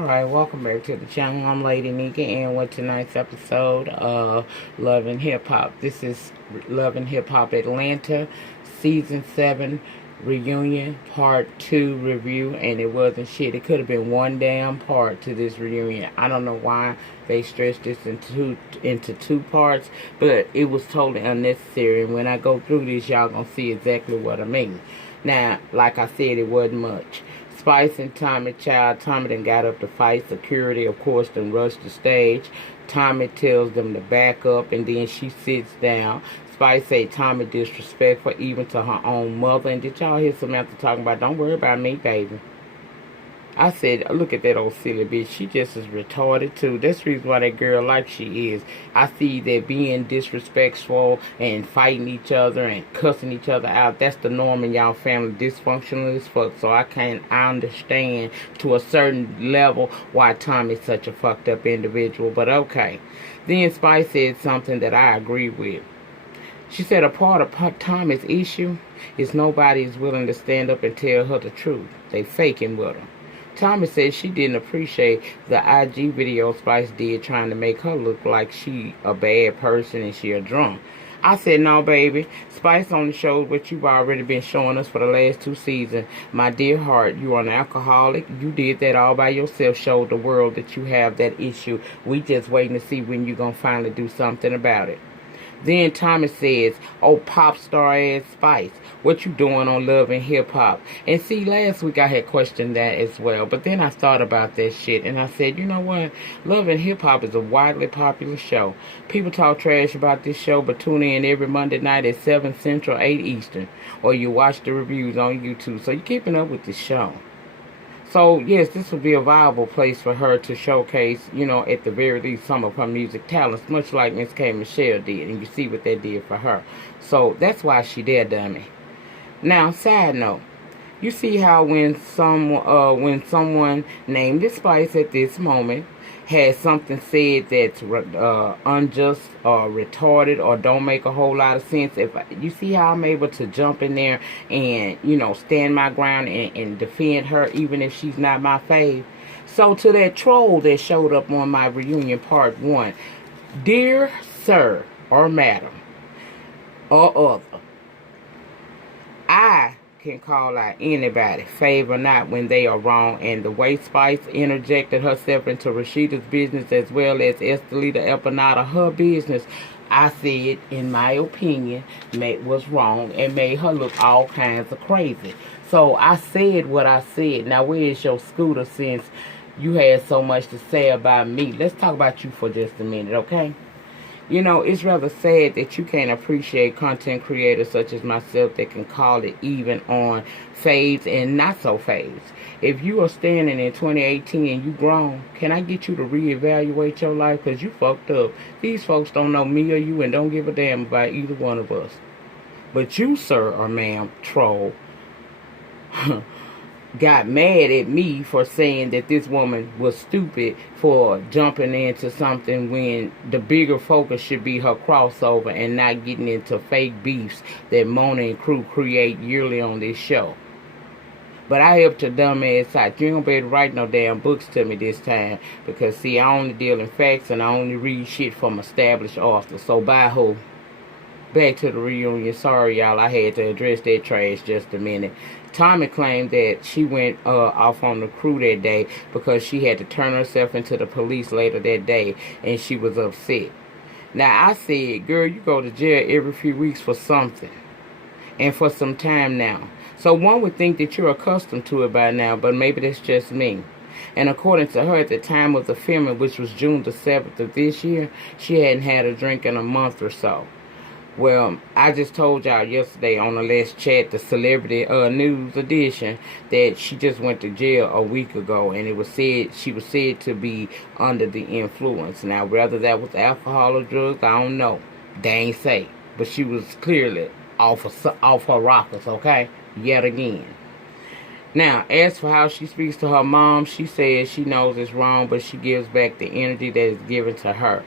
Alright, welcome back to the channel. I'm Lady Nika, and with tonight's episode of Love and Hip Hop. This is Love and Hip Hop Atlanta Season 7 Reunion Part 2 review, and it wasn't shit. It could have been one damn part to this reunion. I don't know why they stretched this into two parts, but it was totally unnecessary, and when I go through this, y'all gonna see exactly what I mean. Now, like I said, it wasn't much. Spice and Tommy Child. Tommy done got up to fight. Security, of course, done rushed the stage. Tommy tells them to back up, and then she sits down. Spice say Tommy disrespectful even to her own mother. And did y'all hear Samantha talking about, don't worry about me, baby? I said, look at that old silly bitch. She just is retarded, too. That's the reason why that girl like she is. I see that being disrespectful and fighting each other and cussing each other out, that's the norm in y'all family. Dysfunctional as fuck. So I understand to a certain level why Tommy's such a fucked up individual. But okay. Then Spice said something that I agree with. She said a part of Tommy's issue is nobody is willing to stand up and tell her the truth. They faking with her. Tommy said she didn't appreciate the IG video Spice did trying to make her look like she a bad person and she a drunk. I said, no, baby. Spice only showed what you've already been showing us for the last 2 seasons. My dear heart, you are an alcoholic. You did that all by yourself. Showed the world that you have that issue. We just waiting to see when you're going to finally do something about it. Then Tommy says, oh, pop star ass Spice, what you doing on Love and Hip Hop? And see, last week I had questioned that as well. But then I thought about that shit. And I said, you know what? Love and Hip Hop is a widely popular show. People talk trash about this show, but tune in every Monday night at 7 Central, 8 Eastern. Or you watch the reviews on YouTube. So you're keeping up with the show. So, yes, this would be a viable place for her to showcase, you know, at the very least, some of her music talents, much like Miss K. Michelle did. And you see what that did for her. So, that's why she there, dummy. Now, side note, you see how when someone named this Spice at this moment has something said that's unjust or retarded or don't make a whole lot of sense, if you see how I'm able to jump in there and, you know, stand my ground and defend her even if she's not my fave. So to that troll that showed up on my reunion part 1, dear sir or madam or other, I can call out anybody, fave or not, when they are wrong. And the way Spice interjected herself into Rashida's business as well as Estelita Empanada, her business, I said, in my opinion, was wrong and made her look all kinds of crazy. So I said what I said. Now, where is your scooter since you had so much to say about me? Let's talk about you for just a minute, okay? You know, it's rather sad that you can't appreciate content creators such as myself that can call it even on faves and not so faves. If you are standing in 2018 and you grown, can I get you to reevaluate your life? Because you fucked up. These folks don't know me or you and don't give a damn about either one of us. But you, sir or ma'am, troll, got mad at me for saying that this woman was stupid for jumping into something when the bigger focus should be her crossover and not getting into fake beefs that Mona and crew create yearly on this show. But I helped her dumb ass out. You don't better write no damn books to me this time. Because, see, I only deal in facts and I only read shit from established authors. So, bye, ho. Back to the reunion. Sorry, y'all. I had to address that trash just a minute. Tommy claimed that she went off on the crew that day because she had to turn herself into the police later that day and she was upset. Now, I said, girl, you go to jail every few weeks for something and for some time now. So one would think that you're accustomed to it by now, but maybe that's just me. And according to her, at the time of the filming, which was June the 7th of this year, she hadn't had a drink in a month or so. Well, I just told y'all yesterday on the last chat, the celebrity news edition, that she just went to jail a week ago, and it was said she was said to be under the influence. Now, whether that was alcohol or drugs, I don't know. They ain't say, but she was clearly off her rockers. Okay, yet again. Now, as for how she speaks to her mom, she says she knows it's wrong, but she gives back the energy that is given to her.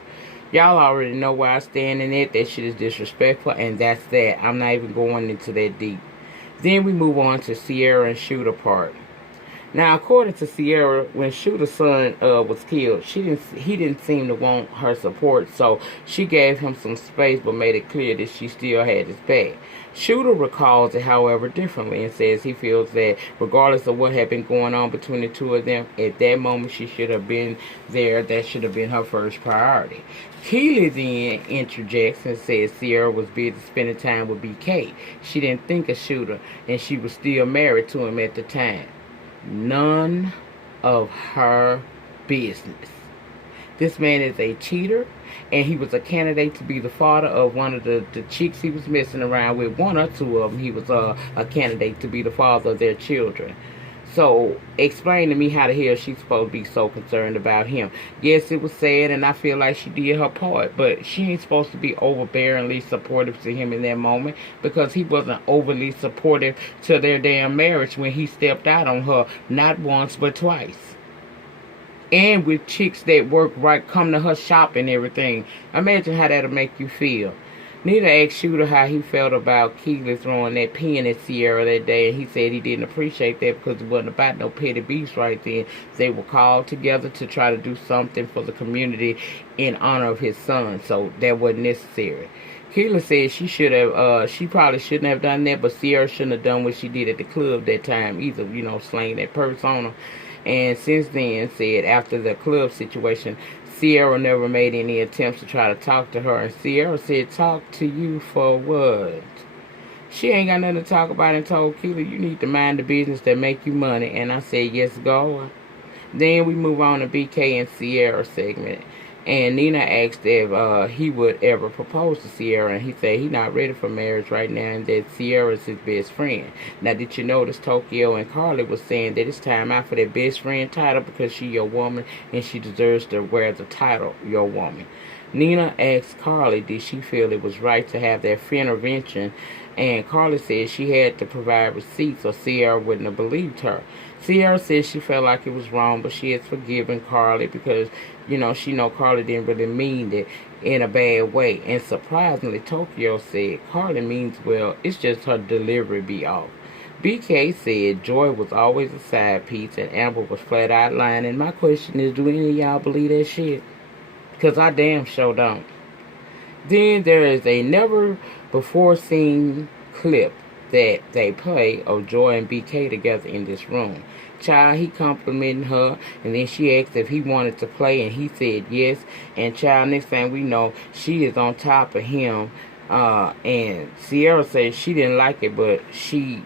Y'all already know where I stand in it. That shit is disrespectful, and that's that. I'm not even going into that deep. Then we move on to Sierra and Shooter part. Now, according to Sierra, when Shooter's son was killed, he didn't seem to want her support, so she gave him some space but made it clear that she still had his back. Shooter recalls it, however, differently and says he feels that regardless of what had been going on between the two of them, at that moment she should have been there. That should have been her first priority. Keely then interjects and says Sierra was busy spending time with BK. She didn't think of Shooter, and she was still married to him at the time. None of her business. This man is a cheater, and he was a candidate to be the father of one of the chicks he was messing around with. One or two of them, he was a candidate to be the father of their children. So, explain to me how the hell she's supposed to be so concerned about him. Yes, it was sad, and I feel like she did her part, but she ain't supposed to be overbearingly supportive to him in that moment, because he wasn't overly supportive to their damn marriage when he stepped out on her, not once but twice. And with chicks that work right, come to her shop and everything. Imagine how that'll make you feel. Nina asked Shooter how he felt about Keely throwing that pen at Sierra that day, and he said he didn't appreciate that because it wasn't about no petty beefs right then. They were called together to try to do something for the community in honor of his son, so that wasn't necessary. Keely said she probably shouldn't have done that, but Sierra shouldn't have done what she did at the club that time either, slinging that purse on her. And since then, said after the club situation, Sierra never made any attempts to try to talk to her. And Sierra said, talk to you for what? She ain't got nothing to talk about, and told Keely, you need to mind the business that make you money. And I said, yes, go. Then we move on to BK and Sierra segment. And Nina asked if he would ever propose to Sierra, and he said he's not ready for marriage right now, and that Sierra's his best friend. Now, did you notice Tokyo and Carly was saying that it's time out for that best friend title because she your woman and she deserves to wear the title your woman. Nina asked Carly did she feel it was right to have that intervention, and Carly said she had to provide receipts or Sierra wouldn't have believed her. Sierra said she felt like it was wrong, but she has forgiven Carly because, she know Carly didn't really mean it in a bad way. And surprisingly, Tokyo said Carly means well, it's just her delivery be off. BK said Joy was always a side piece and Amber was flat out lying. And my question is, do any of y'all believe that shit? Because I damn sure don't. Then there is a never before seen clip that they play of Joy and BK together in this room. Child, he complimented her, and then she asked if he wanted to play, and he said yes. And child, next thing we know, she is on top of him. And Sierra said she didn't like it, but she,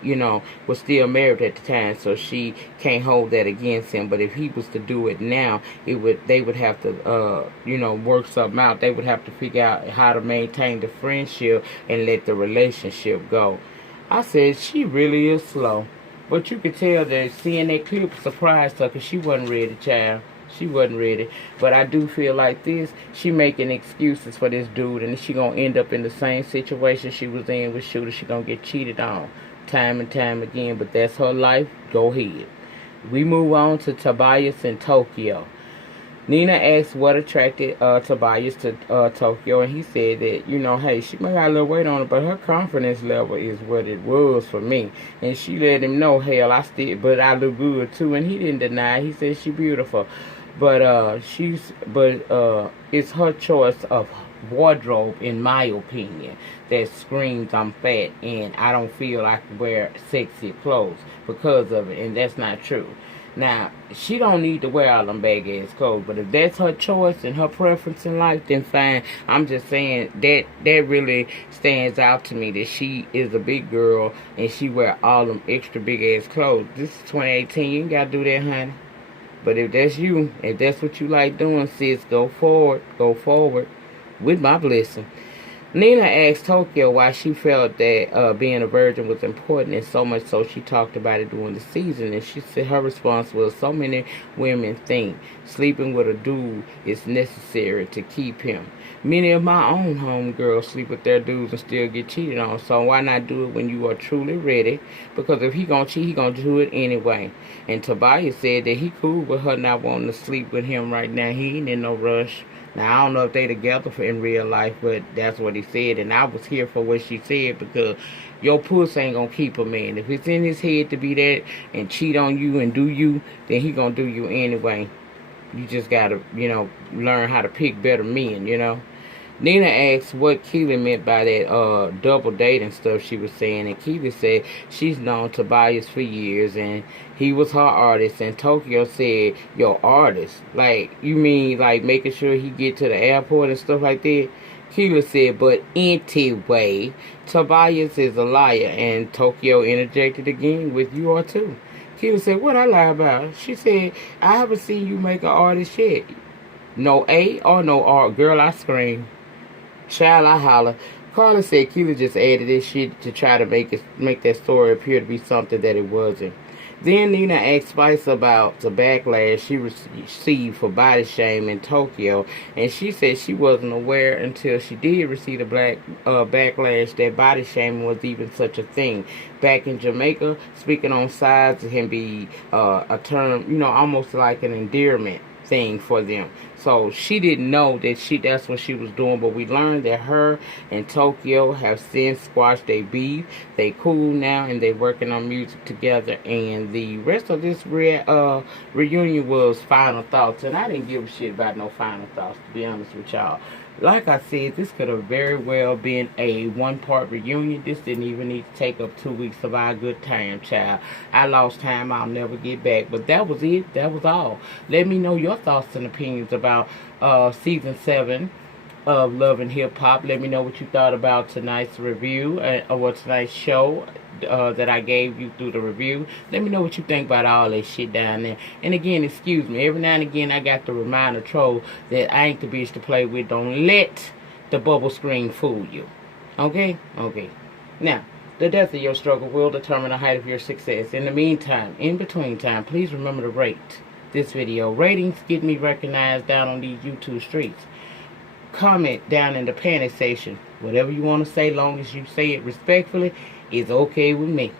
was still married at the time, so she can't hold that against him. But if he was to do it now, they would have to, work something out. They would have to figure out how to maintain the friendship and let the relationship go. I said, she really is slow. But you could tell that seeing that clip surprised her because she wasn't ready, child. She wasn't ready. But I do feel like this, she making excuses for this dude, and she going to end up in the same situation she was in with Shooter. She going to get cheated on time and time again. But that's her life. Go ahead. We move on to Tobias in Tokyo. Nina asked what attracted Tobias to Tokyo, and he said that, hey, she might got a little weight on her, but her confidence level is what it was for me. And she let him know, hell, but I look good too, and he didn't deny. He said she beautiful, but it's her choice of wardrobe, in my opinion, that screams I'm fat and I don't feel I can wear sexy clothes because of it, and that's not true. Now, she don't need to wear all them bag-ass clothes, but if that's her choice and her preference in life, then fine. I'm just saying that really stands out to me, that she is a big girl and she wear all them extra big-ass clothes. This is 2018. You ain't got to do that, honey. But if that's you, if that's what you like doing, sis, go forward with my blessing. Nina asked Tokyo why she felt that being a virgin was important, and so much so she talked about it during the season. And she said her response was, so many women think sleeping with a dude is necessary to keep him. Many of my own homegirls sleep with their dudes and still get cheated on. So why not do it when you are truly ready? Because if he gonna cheat, he gonna do it anyway. And Tobias said that he cool with her not wanting to sleep with him right now. He ain't in no rush. Now, I don't know if they together in real life, but that's what he he said, and I was here for what she said, because your puss ain't gonna keep a man. If it's in his head to be that and cheat on you and do you, then he gonna do you anyway. You just gotta, learn how to pick better men. Nina asked what Keely meant by that double dating stuff she was saying, and Keely said she's known Tobias for years and he was her artist, and Tokyo said, your artist? Like, you mean like making sure he get to the airport and stuff like that? Keely said, but anyway, Tobias is a liar, and Tokyo interjected again with, you are too. Keely said, what I lie about? She said, I haven't seen you make an artist yet. No A or no R. Girl, I scream. Child, I holler. Carla said Keely just added this shit to try to make that story appear to be something that it wasn't. Then Nina asked Spice about the backlash she received for body shame in Tokyo, and she said she wasn't aware until she did receive a backlash that body shaming was even such a thing. Back in Jamaica, speaking on sides can be a term, almost like an endearment thing for them. So she didn't know that that's what she was doing, but we learned that her and Tokyo have since squashed their beef. They cool now and they working on music together, and the rest of this reunion was final thoughts, and I didn't give a shit about no final thoughts, to be honest with y'all. Like I said, this could have very well been a one-part reunion. This didn't even need to take up 2 weeks of our good time, child. I lost time I'll never get back. But that was it. That was all. Let me know your thoughts and opinions about Season 7 of Love and Hip Hop. Let me know what you thought about tonight's review, or tonight's show that I gave you through the review. Let me know what you think about all that shit down there. And again, excuse me, every now and again I got to remind the troll that I ain't the bitch to play with. Don't let the bubble screen fool you. Okay? Okay. Now, the depth of your struggle will determine the height of your success. In the meantime, in between time, please remember to rate this video. Ratings get me recognized down on these YouTube streets. Comment down in the panic section. Whatever you want to say, long as you say it respectfully, is okay with me.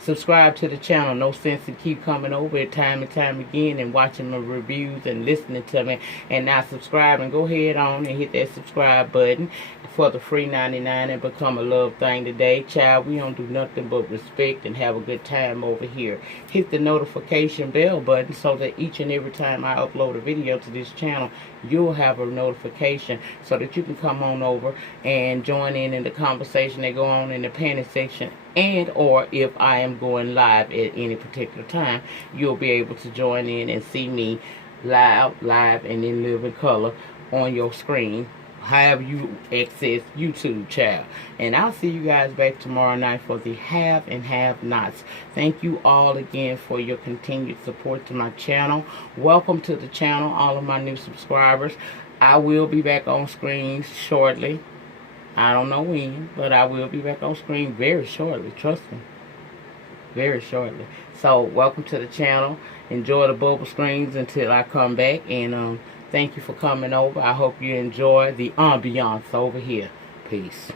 Subscribe to the channel. No sense in keep coming over time and time again and watching my reviews and listening to me and not subscribing. Go ahead on and hit that subscribe button for the free 99 and become a love thing today. Child, we don't do nothing but respect and have a good time over here. Hit the notification bell button so that each and every time I upload a video to this channel, you'll have a notification so that you can come on over and join in the conversation that go on in the panic section, and or if I am going live at any particular time, you'll be able to join in and see me live and in living color on your screen, however you access YouTube, child. And I'll see you guys back tomorrow night for the have and have nots. Thank you all again for your continued support to my channel. Welcome to the channel, all of my new subscribers. I will be back on screen shortly. I don't know when, but I will be back on screen very shortly. Trust me. Very shortly. So, welcome to the channel. Enjoy the bubble screens until I come back. And thank you for coming over. I hope you enjoy the ambiance over here. Peace.